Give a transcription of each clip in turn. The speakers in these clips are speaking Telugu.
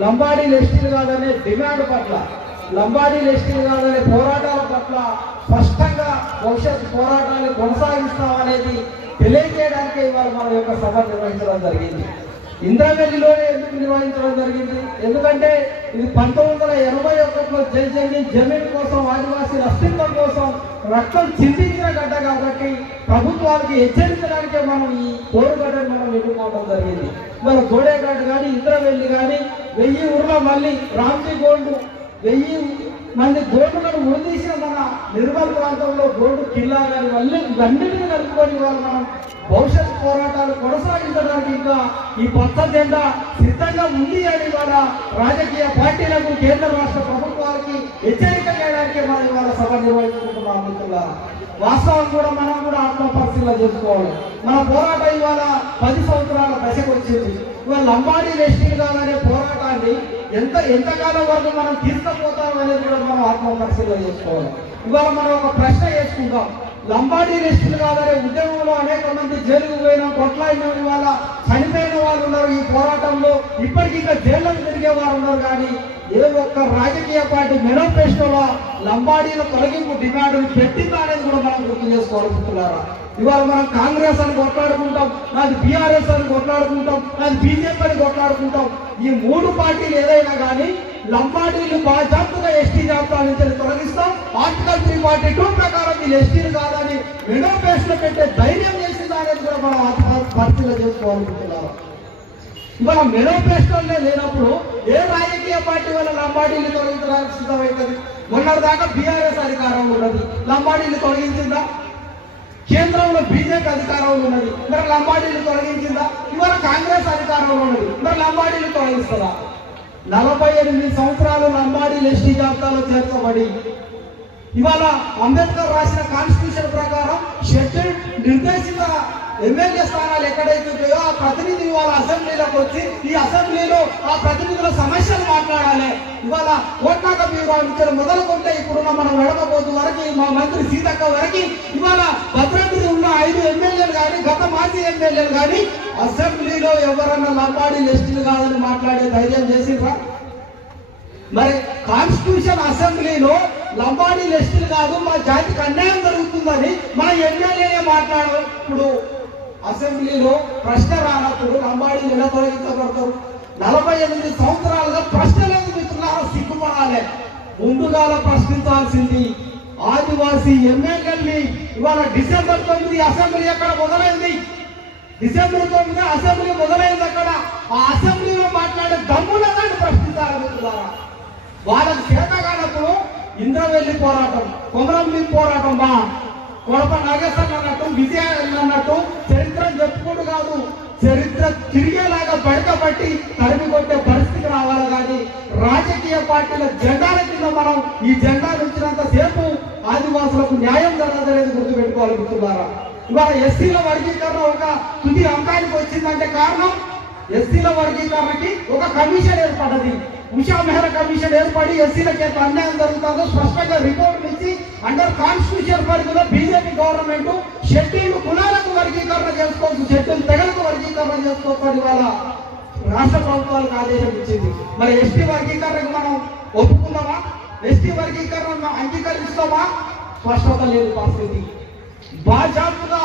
లంబాడీ ఎస్టీలు కాదనే డిమాండ్ పట్ల లంబాడీ ఎస్టీలు కాదనే పోరాటాల పట్ల స్పష్టంగా భవిష్యత్ పోరాటాన్ని కొనసాగిస్తామనేది తెలియజేయడానికి ఇవాళ మన యొక్క సభ నిర్వహించడం జరిగింది. ఇంద్రవెల్లిలోనే ఎందుకు నిర్వహించడం జరిగింది? ఎందుకంటే ఇది పంతొమ్మిది వందల ఎనభై ఒకటిలో జై జమీన్ కోసం ఆదివాసీల అస్తిత్వం కోసం రక్తం చిందించిన గడ్డ కాబట్టి ప్రభుత్వానికి హెచ్చరించడానికే మనం ఈ పోరుగడ్డను మనం ఎన్నుకోవడం జరిగింది. మన గోడేఘాట్ కానీ ఇంద్రవెల్లి కానీ వెయ్యి ఊర్లో మళ్ళీ రామ్జీ గోల్డ్ వెయ్యి మంది గోడులను ఉరిదీసిన మన నిర్మల్ ప్రాంతంలో గోల్డ్ కిల్లా కానీ మళ్ళీ ఇవన్నిటిని కలుపుకొని వాళ్ళు మనం భవిష్యత్ పోరాటాలు కొనసాగించడానికి ఇంకా ఈ కొత్త జెండా సిద్ధంగా ఉంది అని మన రాజకీయ పార్టీలకు కేంద్ర రాష్ట్ర ప్రభుత్వాలకి హెచ్చరిక చేయడానికి మనం ఇవాళ సభ నిర్వహించుకుంటున్నాం మిత్రులారా. వాస్తవం కూడా మనం కూడా ఆత్మపరిశీలన చేసుకోవాలి. మన పోరాటం ఇవాళ పది సంవత్సరాల దశకు వచ్చింది. ఇవాళ లంబాడీ రెస్టింగ్ కాదనే పోరాటాన్ని ఎంత ఎంతకాలం వరకు మనం తీసుకుపోతాం అనేది కూడా మనం ఆత్మపరిశీలన చేసుకోవాలి. ఇవాళ మనం ఒక ప్రశ్న వేసుకుందాం. లంబాడీ రెస్టులు కాదనే ఉద్యమంలో అనేక మంది జైలుకు పోయిన కొట్లాడిన ఇవాళ చనిపోయిన వాళ్ళు ఉన్నారు ఈ పోరాటంలో. ఇప్పటికీ ఇంకా జైళ్ళకు తిరిగే వారు ఉన్నారు కానీ ఏ ఒక్క రాజకీయ పార్టీ మేనిఫెస్టోలో లంబాడీల తొలగింపు డిమాండ్ పెట్టిందనేది కూడా మనం గుర్తు చేసుకోవాలనుకుంటున్నారా? ఇవాళ మనం కాంగ్రెస్ అని కొట్లాడుకుంటాం నాది బీఆర్ఎస్ అని కొట్లాడుకుంటాం నాది బీజేపీ అని కొట్లాడుకుంటాం. ఈ మూడు పార్టీలు ఏదైనా కానీ లంబాడీలు బాధ్యతగా ఎస్టీ జాబితా నుంచి తొలగిస్తాం. ఆర్టికల్ త్రీ ఫార్టీ టూ ప్రకారం వీళ్ళు ఎస్టీలు కాదని మేనిఫెస్టో పెట్టే ధైర్యం చేసిందా అనేది కూడా మనం ఆత్మ- పరిశీలన చేసుకోవాలనుకుంటున్నాం. ఇవాళ మేనిఫెస్టోనే లేనప్పుడు ఏ రాజకీయ పార్టీ వల్ల లంబాడీలు తొలగించడానికి సిద్ధమవుతుంది. మొన్నటిదాకా బీఆర్ఎస్ అధికారంలో ఉన్నది. లంబాడీలు తొలగించిందా? కేంద్రంలో బీజేపీ అధికారంలో ఉన్నది. మరి లంబాడీలు తొలగించిందా? ఇవాళ కాంగ్రెస్ అధికారంలో ఉన్నది. మరి లంబాడీలు తొలగిస్తుందా? నలభై ఎనిమిది సంవత్సరాలు లంబాడీలు ఎస్టీ జాబితాలో చేర్చబడి ఇవాళ అంబేద్కర్ రాసిన కాన్స్టిట్యూషన్ ప్రకారం షెడ్యూల్ నిర్దేశిత ఎమ్మెల్యే స్థానాలు ఎక్కడైతే ఉన్నాయో ఆ ప్రతినిధి ఇవాళ అసెంబ్లీలోకి వచ్చి ఈ అసెంబ్లీలో ఆ ప్రతినిధుల సమస్యలు మాట్లాడాలి. ఇవాళ కోట్నాక బ్యూరో నుంచి మొదలుకుంటే ఇప్పుడున్న మనం వెడకపోతు వరకు మా మంత్రి సీతక్క వరకు ఇవాళ భద్రాద్రి ఉన్న ఐదు ఎమ్మెల్యేలు కానీ గత మాజీ ఎమ్మెల్యేలు కానీ అసెంబ్లీలో ఎవరన్నా లంబాడి లిస్టులు కాదని మాట్లాడే ధైర్యం చేసిండ్రా? మరి కాన్స్టిట్యూషన్ అసెంబ్లీలో లంబాడి లిస్టులు కాదు మా జాతికి అన్యాయం జరుగుతుందని మన ఎమ్మెల్యేనే మాట్లాడినప్పుడు అసెంబ్లీలో ప్రశ్న రానప్పుడు లంబాడీలు ఎలా తొలగించబడతారు? నలభై ఎనిమిది సంవత్సరాలుగా ప్రశ్నలేదు మిత్రులారా సిగ్గుపడాలి. ముందుగాల ప్రశ్నించాల్సింది ఆదివాసీ ఎమ్మెల్యేని ఇవాళ డిసెంబర్ తొమ్మిది అసెంబ్లీ ఎక్కడ మొదలైంది? డిసెంబర్ తొమ్మిది అసెంబ్లీ మొదలైంది అక్కడ ఆ అసెంబ్లీలో మాట్లాడే దమ్ములదాన్ని ప్రశ్నించాలి మిత్రులారా వాళ్ళకి చేత కానప్పుడు ఇంద్రవెల్లి పోరాటం కొమరంబి పోరాటం బా. కోప నాగేశ్వర అన్నట్టు విజయ అన్నట్టు చరిత్రను చెప్పుకోడు కాదు చరిత్ర తిరిగేలాగా బయటపట్టి తరిమి కొట్టే పరిస్థితి రావాలి కానీ రాజకీయ పార్టీల జెండాల కింద మనం ఈ జెండా నుంచినంత సేపు ఆదివాసులకు న్యాయం జరగదనేది గుర్తుపెట్టుకోవాలి మిత్రులారా. ఇవాళ ఎస్సీల వర్గీకరణ ఒక తుది అంకానికి వచ్చిందంటే కారణం ఎస్సీల వర్గీకరణకి ఒక కమిషన్ ఏర్పడ్డది. ఉషా మెహర్ కమిషన్ ఏర్పడి ఎస్సీలకి ఎంత అన్యాయం జరుగుతుందో స్పష్టంగా రిపోర్ట్ ఇచ్చి అండర్ కాన్స్టిట్యూషన్ పరిధిలో బీజేపీ గవర్నమెంట్ షెడ్యూల్ కులాలకు వర్గీకరణ చేసుకోవచ్చు. షెడ్యూల్ తెగలకు వర్గీకరణ చేసుకోవచ్చు అని ఇవాళ రాష్ట్ర ప్రభుత్వాలకు ఆదేశం ఇచ్చింది. మరి ఎస్టీ వర్గీకరణకు మనం ఒప్పుకుందామా ఎస్టీ వర్గీకరణ అంగీకరిస్తామా? స్పష్టత లేదు పరిస్థితి. బాజాపుగా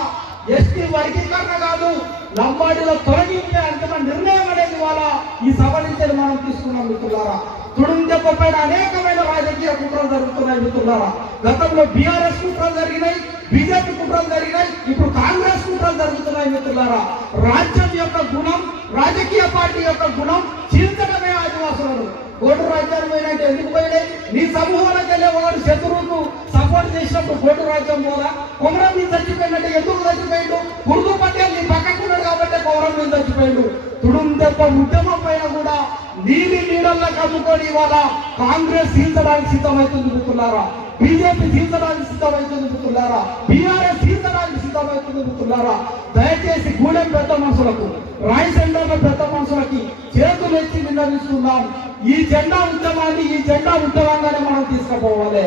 ఎస్టీ వర్గీకరణ కాదు లంబాడిలో తొలగింపే అంతిమ నిర్ణయం అనేది వాళ్ళ ఈ సభ నుంచి మనం తీసుకున్నాం మిత్రులారా. తుడుం దెబ్బ పైన అనేకమైన రాజకీయ కుట్రలు జరుగుతున్నాయి మిత్రులారా. గతంలో బీఆర్ఎస్ కుట్రలు జరిగినాయి బీజేపీ కుట్రలు జరిగినాయి ఇప్పుడు కాంగ్రెస్ కుట్రలు జరుగుతున్నాయి మిత్రులారా. రాజ్యం యొక్క గుణం రాజకీయ పార్టీ యొక్క గుణం చీల్చడమే ఆదివాసులను. ఓటు రాజ్యాలు పోయినట్టు ఎందుకు పోయినాయి? నీ సమూహాలకు వెళ్ళే వాడు శత్రువుకు సపోర్ట్ చేసినప్పుడు కోటు రాజ్యం పోదా కొమరం మీద చచ్చిపోయినట్టు ఎందుకు చచ్చిపోయిండు? గుర్తు పటేల్ నీ పక్కకున్నాడు కాబట్టి కొమరం మీద చచ్చిపోయిండు. తుడుం దెబ్బ ఉద్యమం పైన కూడా నీలి నీడల్లో కమ్ముకొని ఇవాళ కాంగ్రెస్ సీల్చడానికి సిద్ధమవుతుంది మిత్రులారా బీజేపీ సీల్చడానికి సిద్ధమవుతుంది మిత్రులారా బీఆర్ఎస్ సీల్చడానికి సిద్ధమవుతుంది మిత్రులారా దయచేసి గూడెం పెద్ద మనుషులకు రాయసండ్రంలో పెద్ద మనుషులకి చేతులు ఎత్తి విన్నవిస్తున్నాం. ఈ జెండా ఉద్యమాన్ని ఈ జెండా ఉద్యమంగానే మనం తీసుకుపోవాలి.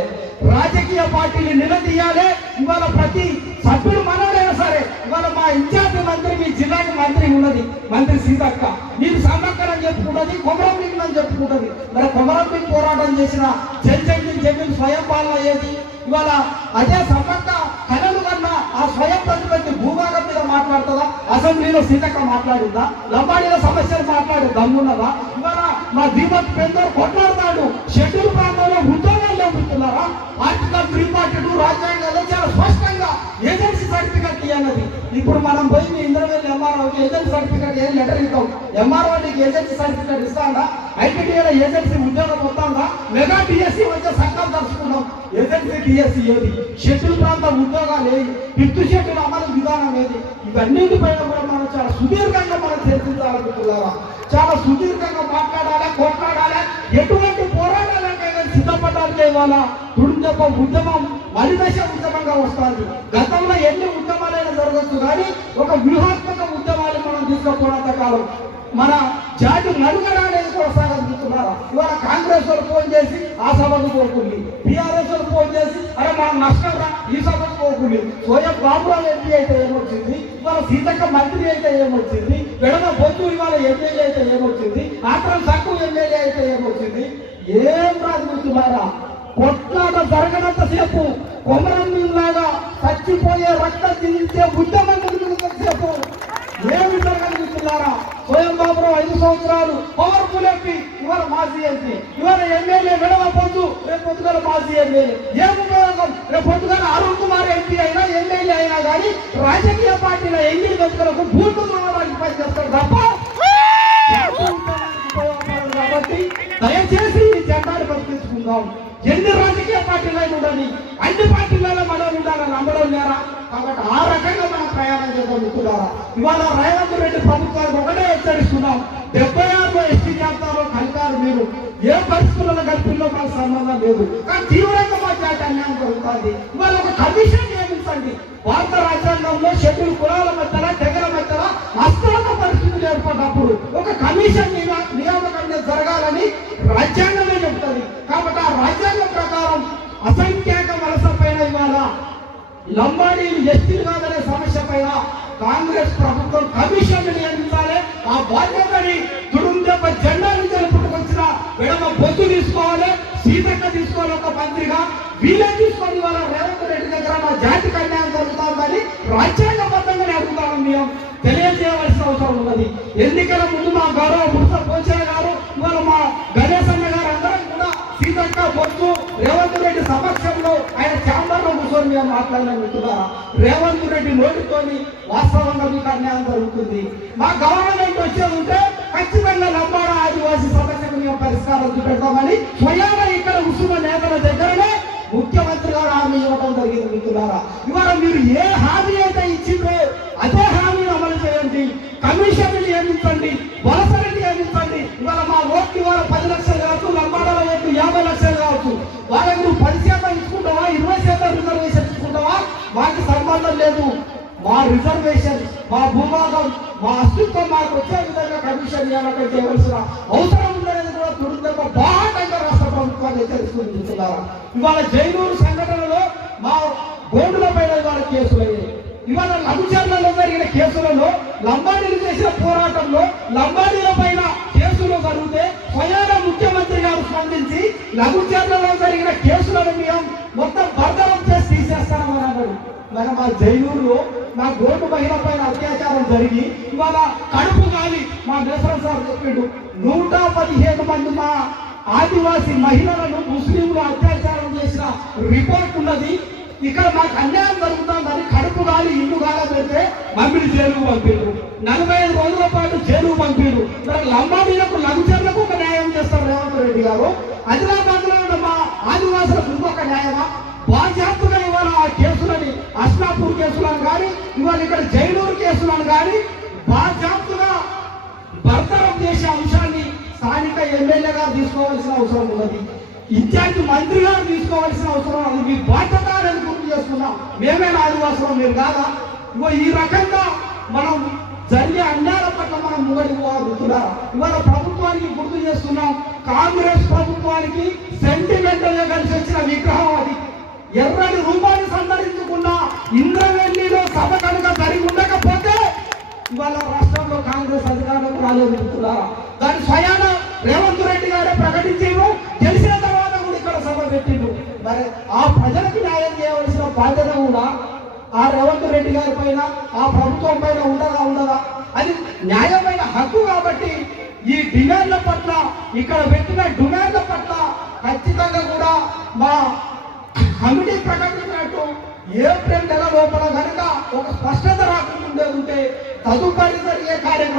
రాజకీయ పార్టీని నిలదీయాలి. ఇవాళ ప్రతి సభ్యుడు మనోడైనా సరే ఇవాళ మా ఇన్ఛార్జ్ మంత్రి మీ జిల్లాకి మంత్రి ఉన్నది. మంత్రి సీతక్క. మీరు సమ్మక్కని చెప్పుకుంటది కొమరం అని చెప్పుకుంటది. మరి కొమరం పోరాటం చేసిన జడ్జి జమీన్ స్వయం పాలన ఏది ఇవాళ అదే సమ్మక్క కళలు కన్నా ఆ స్వయం ప్రతిపత్తి భూభాగం మీద మాట్లాడుతుందా? అసెంబ్లీలో సీతక్క మాట్లాడిందా? లంబాడీల సమస్యలు మాట్లాడు దమ్మున్నదా? ఇవాళ మా దీపక్ పెందర్ కొట్లాడతాడు. షెడ్యూల్ ప్రాంతంలో ఉద్యోగాల్లో ఉంటున్నారా ఆర్టికల్ త్రీ ఫార్టీ టూ రాజ్యాంగంలో చాలా స్పష్టంగా ఏజెన్సీ సర్టిఫికెట్ ఇవ్వన్నది ఇప్పుడు మనం పోయి మీ ఇంద్రవేల్ ఎంఆర్ఓకి ఏజెన్సీ సర్టిఫికెట్ ఏం లెటర్ ఇస్తాం? ఎంఆర్ఓ నీకు ఏజెన్సీ సర్టిఫికెట్ ఇస్తాడా ఐటీడీఏలో ఏజెన్సీ ఉద్యోగం వస్తుందా? మెగా డిఎస్సి వచ్చే సంఘం తలుచుకున్నాం. ఏజెన్సీ డిఎస్సి ఏది? షెడ్యూల్ ప్రాంత ఉద్యోగాలు ఏది ఫిఫ్త్ షెడ్యూల్ అమలు విధానం ఏది? ఇవన్నిటిపైన కూడా మనం చాలా సుదీర్ఘంగా మనం చర్చించాలనుకుంటున్నారా చాలా సుదీర్ఘంగా మాట్లాడాలి కొట్లాడాలి? ఎటువంటి ఇవాళ దుర్దెబ్బ ఉద్యమం మలిదశ ఉద్యమంగా వస్తుంది. గతంలో ఎన్ని ఉద్యమాలైనా జరగచ్చు కానీ ఒక వ్యూహాత్మక ఉద్యమాలు మనం తీసుకుపోయినంత కాలం. మన జాతి నలుగడ అనేది కొనసాగుతున్నారా? ఇవాళ కాంగ్రెస్ వాళ్ళు ఫోన్ చేసి ఆ సభకు పోతుంది. టీఆర్ఎస్ వాళ్ళు ఫోన్ చేసి అరే మనం నష్టం రా ఈ సభకు పోతుంది. స్వయం బాబురావు ఎంపీ అయితే ఏమొచ్చింది? ఇవాళ సీతక్క మంత్రి అయితే ఏమొచ్చింది? వెడమ బొత్తు ఇవాళ ఎమ్మెల్యే అయితే ఏమొచ్చింది? ఆత్రం తక్కువ ఎమ్మెల్యే అయితే ఏమొచ్చింది? ఏం రాజుతున్నారా కొట్లాట జరగనంత సేపు కొమరం చచ్చిపోయే రక్తం దించే ఉద్యమం సేపు ఏమి జరగలుగుతున్నారా స్వయం బాబురావు ఐదు సంవత్సరాలు పవర్ఫుల్ ఎంపీ ఇవాళ మాజీ ఎంపీ ఇవాళ ఎమ్మెల్యే విడవపోద్దు రేపు పొద్దుగల మాజీ ఎమ్మెల్యే ఏం ఉపయోగం? రేపు పొద్దుగల అరుణ్ కుమార్ ఎంపీ అయినా ఎమ్మెల్యే అయినా కానీ రాజకీయ పార్టీల ఎంగిల్ వ్యక్తులకు బూట్లు ఇవాళ రేవంత్ రెడ్డి ప్రభుత్వానికి ఒకటే హెచ్చరిస్తున్నాం. డెబ్బై ఆరులో ఎస్టీ జాబితాలో కలిపారు మీరు. ఏ పరిస్థితుల్లో కలిపిల్లో మాకు సంబంధం లేదు. కానీ తీవ్రంగా మా జాతి అన్యాయం జరుగుతుంది. ఇవాళ ఒక కమిషన్ నియమించండి. భారత రాజ్యాంగంలో షెడ్యూల్ కులాల మధ్యన తెగల మధ్యన అస్థిరత పరిస్థితులు ఏర్పడినప్పుడు ఒక కమిషన్ లంబాడీలు ఎస్టీలు కాదనే సమస్య పైన కాంగ్రెస్ ప్రభుత్వం కమిషన్ నియమించాలి. ఆ బాధ్యతని తుడుందెబ్బ జెండా జరుపుకొచ్చిన విడమ బొత్తు తీసుకోవాలి సీతక్క తీసుకోవాలి ఒక మంత్రిగా. వీళ్ళే తీసుకొని వాళ్ళ రేవంత్ రెడ్డి దగ్గర మా జాతి కళ్యాణం జరుగుతుందని రాజ్యాంగబద్ధంగా అడుగుతాము మేము తెలియజేయవలసిన అవసరం ఉన్నది. ఎన్నికల ముందు మా గౌరవ మున్సిపల్ పోచయ్య గారు ఇవాళ మా ఛాంబర్లో కూర్చొని రేవంత్ రెడ్డి నోటితోని వాస్తవంగా మీకు అన్యాయం జరుగుతుంది. మా గవర్నమెంట్ వచ్చే ఉంటే ఖచ్చితంగా లంబాడ ఆదివాసీ సమస్యకు మేము పరిష్కారం చూపెడతామని స్వయాన ఇక్కడ ఉసుమ నేతల దగ్గరనే ముఖ్యమంత్రి గారు హామీ ఇవ్వడం జరిగింది మిత్రులారా. ఇవాళ మీరు ఏ హామీ అయితే ఇచ్చిందో లేదు మా రిజర్వేషన్ మా భూభాగం మా అస్తిత్వం మాకు వచ్చే విధంగా కమిషన్ నియామకం చేయవలసిన అవసరం ఉందనేది కూడా తుడుదెబ్బ బాగా రాష్ట్ర ప్రభుత్వాన్ని హెచ్చరిస్తుంది మిత్రులారా. ఇవాళ జైనూరు సంఘటనలో మా బోర్డుల పైన ఇవాళ కేసులు అయ్యాయి ఇవాళ లఘుచర్లలో జరిగిన కేసులలో లంబాడీలు చేసిన పోరాటంలో లంబాడీల పైన కేసులు జరిగితే స్వయాన ముఖ్యమంత్రి గారు స్పందించి లఘుచర్లలో జైలూరులో మా జైనూరులో గోటు మహిళ పైన అత్యాచారం జరిగి ఇవాళ కడుపు గాలి మా నేసరం సార్ చెప్పిండు. నూట పదిహేను మంది మా ఆదివాసీ మహిళలను ముస్లింలు అత్యాచారం చేసిన రిపోర్ట్ ఉన్నది. ఇక్కడ మాకు అన్యాయం జరుగుతుందని కడుపు గాలి ఇల్లు గాలి పెడితే మమ్మల్ని జైలుకు పంపిరు నలభై ఐదు రోజుల పాటు జైలుకు పంపిరు మరి లంబాడీలకు లంచర్లకు ఒక న్యాయం చేస్తారు రేవంత్ రెడ్డి గారు. ఆదిలాబాద్లో ఉన్న మా ఆదివాసులకు ఇంకొక న్యాయమా? బాధ్యతగా ఇవాళ కేసులను కానీ ఇవాళ ఇక్కడ జైలూరు కేసులను కానీ బాధ్యాప్తుగా భర్తరం చేసే అంశాన్ని స్థానిక ఎమ్మెల్యే గారు తీసుకోవాల్సిన అవసరం ఉన్నది. ఇత్యాది మంత్రి గారు తీసుకోవాల్సిన అవసరం అది మీ బాధ్యత అనేది గుర్తు చేసుకున్నాం మేమే ఆదివాసులం మీరు కాదా? ఇగో ఈ రకంగా మనం జరిగే అన్యాల పట్ల మనం ముంగడికి ఇవాళ ప్రభుత్వానికి గుర్తు చేస్తున్నాం కాంగ్రెస్ ప్రభుత్వానికి సెంటిమెంటల్గా కలిసి వచ్చిన విగ్రహం అది. ఎర్రని రూపాన్ని సంతరించుకున్న ఇంద్రవెల్లిలో సభ కనుక జరిగి ఉండకపోతే ఇవాళ రాష్ట్రంలో కాంగ్రెస్ అధికారంలోకి రాలేదు మిత్రులారా. దాని స్వయాన రేవంత్ రెడ్డి గారే ప్రకటించారు తెలిసిన తర్వాత కూడా ఇక్కడ సభ పెట్టిండు మరి ఆ ప్రజలకు న్యాయం చేయవలసిన బాధ్యత కూడా ఆ రేవంత్ రెడ్డి గారి పైన ఆ ప్రభుత్వం పైన ఉండదా ఉండదా? అది న్యాయమైన హక్కు కాబట్టి ఈ డిమాండ్ల పట్ల ఇక్కడ పెట్టిన డిమాండ్ల పట్ల ఖచ్చితంగా కూడా మా కమిటీ ప్రకటించినట్టు ఏప్రిల్ నెల లోపల కనుక ఒక స్పష్టత రాకుండా ఉంటే తదుపరి జరిగే కార్యక్రమం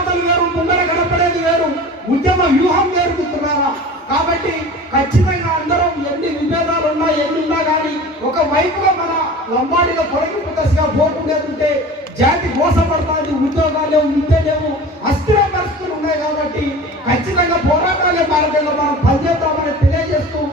ఉద్యమ వేరు ముందర కనపడేది వేరు ఉద్యమ వ్యూహం వేరు మిత్రులారా కాబట్టి ఖచ్చితంగా అందరం ఎన్ని విభేదాలు ఉన్నా ఎన్ని ఉన్నా కానీ ఒక వైపుగా మన లంబాడిలో తొలగింపు దశగా పోతుండే జాతి మోసపడుతుంది ఉద్యోగాలు లేవు విద్య లేవు అస్థిర పరిస్థితులు ఉన్నాయి కాబట్టి ఖచ్చితంగా పోరాటాలే మార్గంలో మనం పనిచేద్దామనే